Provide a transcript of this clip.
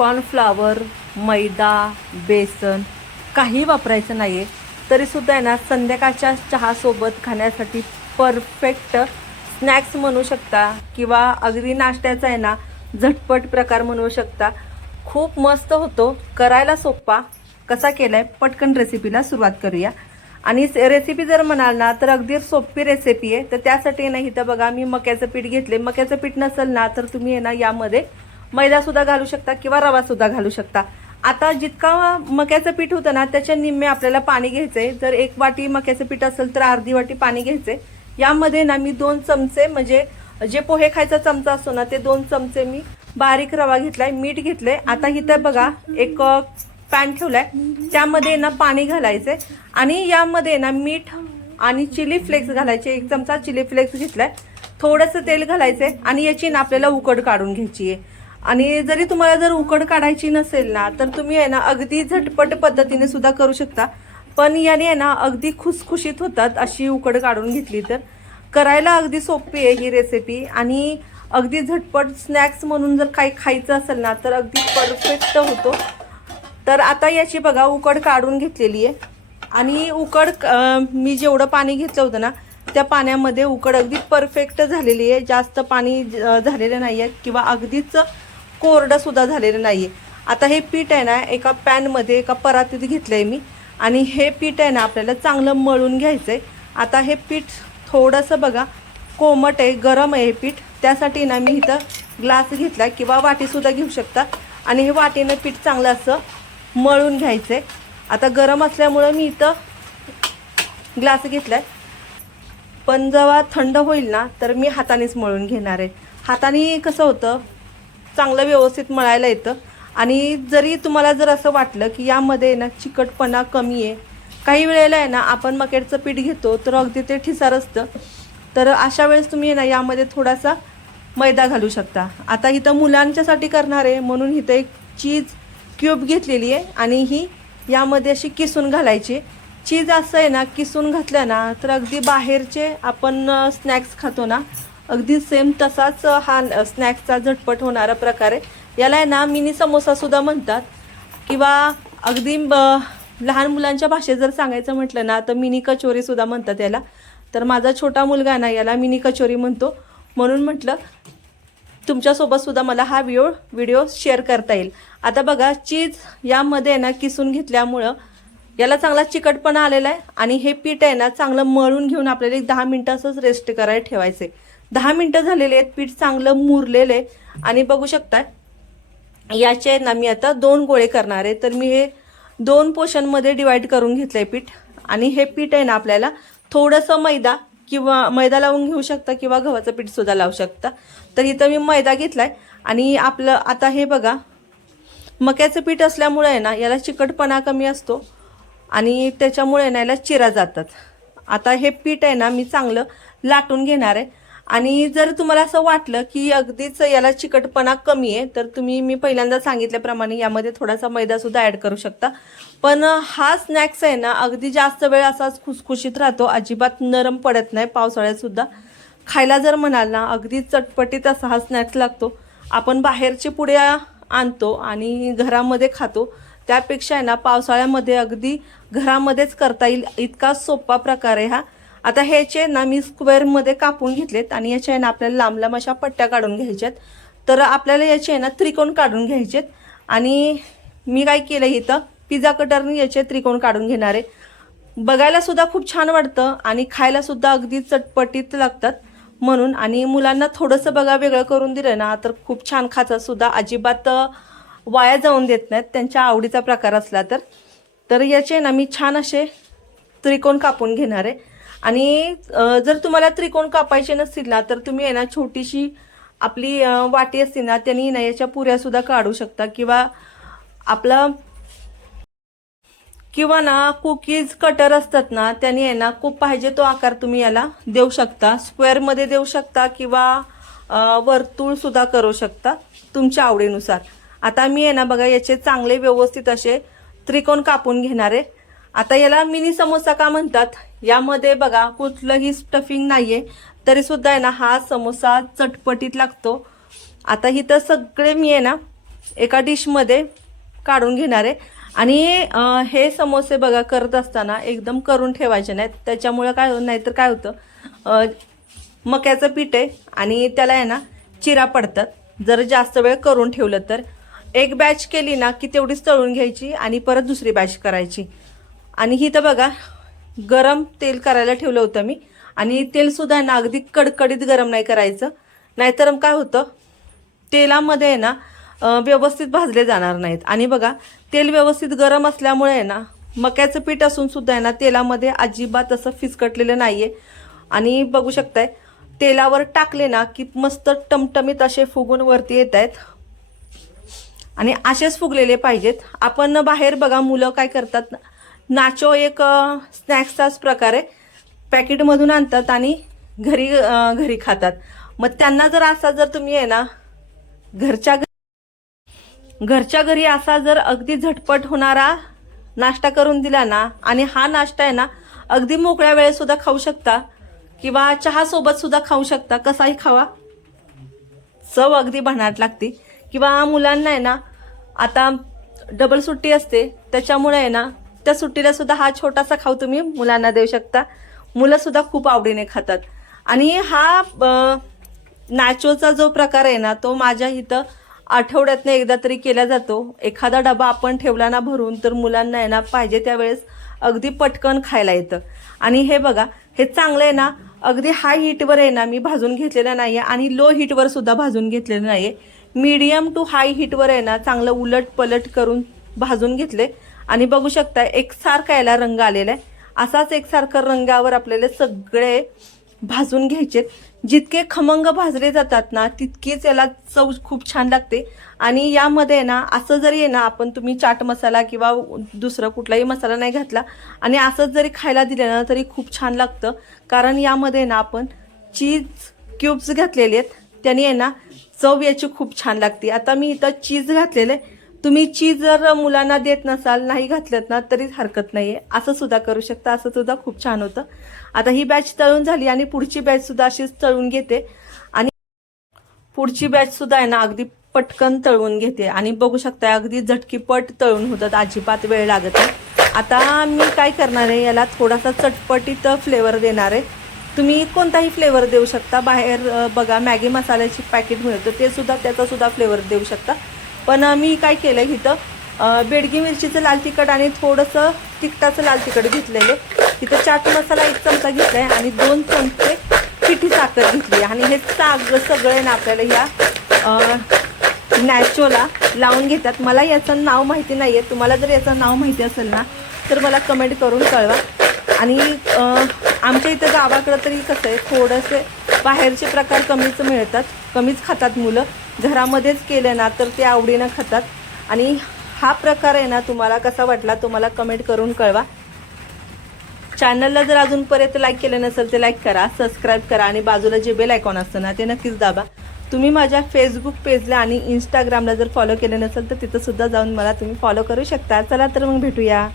Cornflour मैदा बेसन काही वापरायचं नाही आहे तरीसुद्धा आहे ना संध्याकाळच्या चहासोबत खाण्यासाठी परफेक्ट स्नॅक्स म्हणू शकता किंवा अगदी नाश्त्याचा आहे ना झटपट प्रकार म्हणू शकता. खूप मस्त होतो करायला सोपा कसा केलाय पटकन रेसिपीला सुरुवात करूया. आणि रेसिपी जर म्हणाल ना तर अगदी सोपी रेसिपी आहे. तर त्यासाठी नाही तर बघा मी मक्याचं पीठ घेतले मक्याचं पीठ नसेल ना तर तुम्ही आहे ना यामध्ये मैदा सुद्धा घालू शकता किंवा रवा सुद्धा घालू शकता. आता जितका मक्याचं पीठ होतं ना त्याच्या निम्मे आपल्याला पाणी घ्यायचंय. जर एक वाटी मक्याचं पीठ असेल तर अर्धी वाटी पाणी घ्यायचंय. यामध्ये ना मी दोन चमचे म्हणजे जे पोहे खायचा चमचा असतो ना ते दोन चमचे मी बारीक रवा घेतलाय मीठ घेतलंय. आता इथं बघा एक पॅन ठेवलाय. त्यामध्ये ना पाणी घालायचंय. आणि यामध्ये ना मीठ आणि चिली फ्लेक्स घालायचे. एक चमचा चिली फ्लेक्स घेतलाय. थोडंसं तेल घालायचंय. आणि याची ना आपल्याला उकड काढून घ्यायची आहे आणि जरी तुम्हाला जर उकड काढायची नसेल ना तर तुम्ही आहे ना अगदी झटपट पद्धतीने सुद्धा करू शकता. पण याने आहे ना अगदी खुसखुशीत होतात अशी उकड काढून घेतली तर. करायला अगदी सोपी आहे ही रेसिपी आणि अगदी झटपट स्नॅक्स म्हणून जर काही खायचं असेल ना तर अगदी परफेक्ट होतो. तर आता याची बघा उकड काढून घेतलेली आहे. आणि उकड मी जेवढं पाणी घेतलं होतं ना त्या पाण्यामध्ये उकड अगदी परफेक्ट झालेली आहे. जास्त पाणी झालेलं नाही आहे किंवा अगदीच कोरडंसुद्धा झालेलं नाही आहे आता हे पीठ आहे ना एका पॅनमध्ये एका परातीत घेतलं आहे मी. आणि हे पीठ आहे ना आपल्याला चांगलं मळून घ्यायचं आहे आता हे पीठ थोडंसं बघा कोमट आहे गरम आहे हे पीठ. त्यासाठी ना मी इथं ग्लास घेतला किंवा वाटीसुद्धा घेऊ शकता. आणि हे वाटीनं पीठ चांगलं असं मळून घ्यायचं आहे आता गरम असल्यामुळं मी इथं ग्लास घेतला आहे पण जेव्हा थंड होईल ना तर मी हातानेच मळून घेणार आहे. हाताने कसं होतं चांगलं व्यवस्थित मळायला येतं. आणि जरी तुम्हाला जर असं वाटलं की यामध्ये ना चिकटपणा कमी आहे काही वेळेला आहे ना आपण मकेटचं पीठ घेतो तर अगदी ते ठिसार असतं. तर अशा वेळेस तुम्ही आहे ना यामध्ये थोडासा मैदा घालू शकता. आता इथं मुलांच्यासाठी करणार आहे म्हणून इथं एक चीज क्यूब घेतलेली आहे आणि ही यामध्ये अशी किसून घालायची चीज असं आहे ना किसून घातलं ना तर अगदी बाहेरचे आपण स्नॅक्स खातो ना अगदी सेम तसाच हा स्नॅक्सचा झटपट होणारा प्रकार आहे. याला आहे ना मिनी समोसासुद्धा म्हणतात. किंवा अगदी ब- लहान मुलांच्या भाषेत जर सांगायचं म्हटलं ना तर मिनी कचोरीसुद्धा म्हणतात याला. तर माझा छोटा मुलगा ना याला मिनी कचोरी म्हणतो. म्हणून म्हटलं तुमच्यासोबतसुद्धा मला हा व्हिडिओ व्हिडिओ शेअर करता येईल. आता बघा चीज यामध्ये ना किसून घेतल्यामुळं याला चांगला चिकटपणा आलेला आहे आणि हे पीठ आहे ना चांगलं मळून घेऊन आपल्याला एक दहा मिनटं असंच रेस्ट करायला ठेवायचे दहा मिनटं झालेले आहेत पीठ चांगलं मुरलेलं आहे. आणि बघू शकताय याचे ना मी आता दोन गोळे करणार आहे. तर मी हे दोन पोषणमध्ये डिवाईड करून घेतलं आहे पीठ. आणि हे पीठ आहे ना आपल्याला थोडंसं मैदा किंवा मैदा लावून घेऊ शकता किंवा गव्हाचं पीठसुद्धा लावू शकता. तर इथं मी मैदा घेतला आहे आणि आपलं आता हे बघा मक्याचं पीठ असल्यामुळे आहे ना याला चिकटपणा कमी असतो. आणि त्याच्यामुळे ना याला चिरा जातात. आता हे पीठ आहे ना मी चांगलं लाटून घेणार आहे. आणि जर तुम्हाला असं वाटलं की अगदीच याला चिकटपणा कमी आहे तर तुम्ही मी पहिल्यांदा सांगितल्याप्रमाणे यामध्ये थोडासा मैदासुद्धा ॲड करू शकता. पण हा स्नॅक्स आहे ना अगदी जास्त वेळ असाच खुसखुशीत राहतो. अजिबात नरम पडत नाही पावसाळ्यातसुद्धा खायला जर म्हणाल ना अगदी चटपटीत असा हा स्नॅक्स लागतो. आपण बाहेरचे पुड्या आणतो आणि घरामध्ये खातो. त्यापेक्षा आहे ना पावसाळ्यामध्ये अगदी घरामध्येच करता येईल. इतका सोपा प्रकार आहे हा. आता ह्याचे ना मी स्क्वेअरमध्ये कापून घेतलेत आणि याच्या आहे ना आपल्याला लांब लांब अशा पट्ट्या काढून घ्यायच्यात. तर आपल्याला याचे आहे ना त्रिकोण काढून घ्यायचेत. आणि मी काय केलं इथं? पिझ्झा कटरने याचे त्रिकोण काढून घेणार आहे. बघायला सुद्धा खूप छान वाटतं आणि खायला सुद्धा अगदी चटपटीत लागतात म्हणून. आणि मुलांना थोडंसं बघा वेगळं करून दिलं ना तर खूप छान खातात सुद्धा. अजिबात वाया जाऊन देत नाहीत. त्यांच्या आवडीचा प्रकार असला तर. तर याचे ना मी छान असे त्रिकोण कापून घेणार आहे. आणि जर तुम्हाला त्रिकोण कापायचे नसतील ना तर तुम्ही आहे ना छोटीशी आपली वाटी असते ना त्यांनी ना याच्या पुऱ्यासुद्धा काढू शकता. किंवा आपला किंवा ना कुकीज कटर असतात ना त्यांनी आहे ना खूप पाहिजे तो आकार तुम्ही याला देऊ शकता. स्क्वेअरमध्ये देऊ शकता किंवा वर्तुळसुद्धा करू शकता तुमच्या आवडीनुसार. आता मी आहे ना बघा याचे चांगले व्यवस्थित असे त्रिकोण कापून घेणार. आहे आता याला मिनी समोसा का म्हणतात? यामध्ये बघा कुठलंही स्टफिंग नाहीये. तरी सुद्धा आहे ना हा समोसा चटपटीत लागतो. आता इथं सगळे मी आहे ना एका डिशमध्ये काढून घेणार. आहे आणि हे समोसे बघा करत असताना एकदम करून ठेवायचे नाहीत. त्याच्यामुळं काय नाहीतर काय होतं? मक्याचं पीठ आहे आणि त्याला आहे ना चिरा पडतात. जर जास्त वेळ करून ठेवलं तर. एक बॅच केली ना की तेवढीच तळून घ्यायची आणि परत दुसरी बॅच करायची. आणि ही तर बघा गरम तेल करायला ठेवलं होतं मी. आणि तेलसुद्धा आहे ना अगदी कडकडीत गरम नाही करायचं. नाहीतर काय होतं तेलामध्ये आहे ना व्यवस्थित भाजले जाणार नाहीत. आणि बघा तेल व्यवस्थित गरम असल्यामुळे आहे ना मक्याचं पीठ असून सुद्धा आहे ना तेलामध्ये अजिबात असं फिसकटलेलं नाही आहे आणि बघू शकताय तेलावर टाकले ना की मस्त टमटमीत असे फुगून वरती येत आहेत आणि असेच फुगलेले पाहिजेत. आपण बाहेर बघा मुलं काय करतात. नाचो एक स्नॅक्सचाच प्रकार आहे पॅकेटमधून आणतात आणि घरी घरी खातात. मग त्यांना जर असा जर तुम्ही आहे ना घरच्या घ- घरच्या घरी असा जर अगदी झटपट होणारा नाश्ता करून दिला ना आणि हा नाश्ता आहे ना अगदी मोकळ्या वेळेस सुद्धा खाऊ शकता किंवा चहा सोबत सुद्धा खाऊ शकता कसाही खावा. चव अगदी भन्नाट लागते. किंवा मुलांना आहे ना आता डबल सुट्टी असते. त्याच्यामुळे आहे ना त्या सुट्टीला सुद्धा हा छोटासा खाऊ तुम्ही मुलांना देऊ शकता. मुलं सुद्धा खूप आवडीने खातात. आणि हा नॅचोचा जो प्रकार आहे ना तो माझ्या इथं आठवड्यातनं एकदा तरी केला जातो. एखादा डबा आपण ठेवला ना भरून तर मुलांना आहे ना पाहिजे त्यावेळेस अगदी पटकन खायला येतं. आणि हे बघा हे चांगलं आहे ना अगदी हाय हीटवर आहे ना मी भाजून घेतलेलं नाही आहे आणि लो हीटवर सुद्धा भाजून घेतलेलं नाही आहे मीडियम टू हाय हीटवर आहे ना चांगलं उलट पलट करून भाजून घेतले. आणि बघू शकता एकसारखा याला रंग आलेला आहे. असाच एकसारखं रंगावर आपल्याला सगळे भाजून घ्यायचे. जितके खमंग भाजले जातात ना तितकीच याला चव खूप छान लागते. आणि यामध्ये ना असं जरी आहे ना आपण तुम्ही चाट मसाला किंवा दुसरा कुठलाही मसाला नाही घातला आणि असंच जरी खायला दिलं ना तरी खूप छान लागतं. कारण यामध्ये ना आपण चीज क्यूब्स घातलेले आहेत. त्याने आहे ना चव याची खूप छान लागते. आता मी इथं चीज घातलेलं आहे. तुम्ही चीज जर मुलांना देत नसाल नाही घातलं ना तरी हरकत नाही आहे असं सुद्धा करू शकता. असं सुद्धा खूप छान होतं. आता ही बॅच तळून झाली आणि पुढची बॅच सुद्धा अशीच तळून घेते. आणि पुढची बॅच सुद्धा आहे ना अगदी पटकन तळून घेते. आणि बघू शकता अगदी झटकीपट तळून होतात. अजिबात वेळ लागत नाही. आता मी काय करणार आहे याला थोडासा चटपटीत फ्लेवर देणार आहे. तुम्ही कोणताही फ्लेवर देऊ शकता. बाहेर बघा मॅगी मसाल्याची पॅकेट मिळतं ते सुद्धा त्याचासुद्धा फ्लेवर देऊ शकता. पण मी काय केलं आहे इथं बेडगी मिरचीचं लाल तिखट आणि थोडंसं तिखटाचं लाल तिखट घेतलेले इथं चाट मसाला एक चमचा घेतला आहे आणि दोन चमचे पिठी साखर घेतली आणि हे साग सगळे ना आपल्याला ह्या नॅचोला लावून घेतात. मला याचं नाव माहिती नाही आहे तुम्हाला जर याचं नाव माहिती असेल ना तर मला कमेंट करून कळवा. आणि आमच्या इथं गावाकडं तरी कसं आहे थोडंसे बाहेरचे प्रकार कमीच मिळतात. कमीच खातात मुलं. घरामध्येच केलं ना तर ते आवडीनं खातात. आणि हा प्रकार आहे ना तुम्हाला कसा वाटला तुम्हाला कमेंट करून कळवा. चॅनलला जर अजूनपर्यंत लाईक केलं नसेल ते लाईक करा सबस्क्राईब करा आणि बाजूला जे बेल आयकॉन असतं ना ते नक्कीच दाबा. तुम्ही माझ्या फेसबुक पेजला आणि इंस्टाग्रामला जर फॉलो केलं नसेल तर तिथं सुद्धा जाऊन मला तुम्ही फॉलो करू शकता. चला तर मग भेटूया.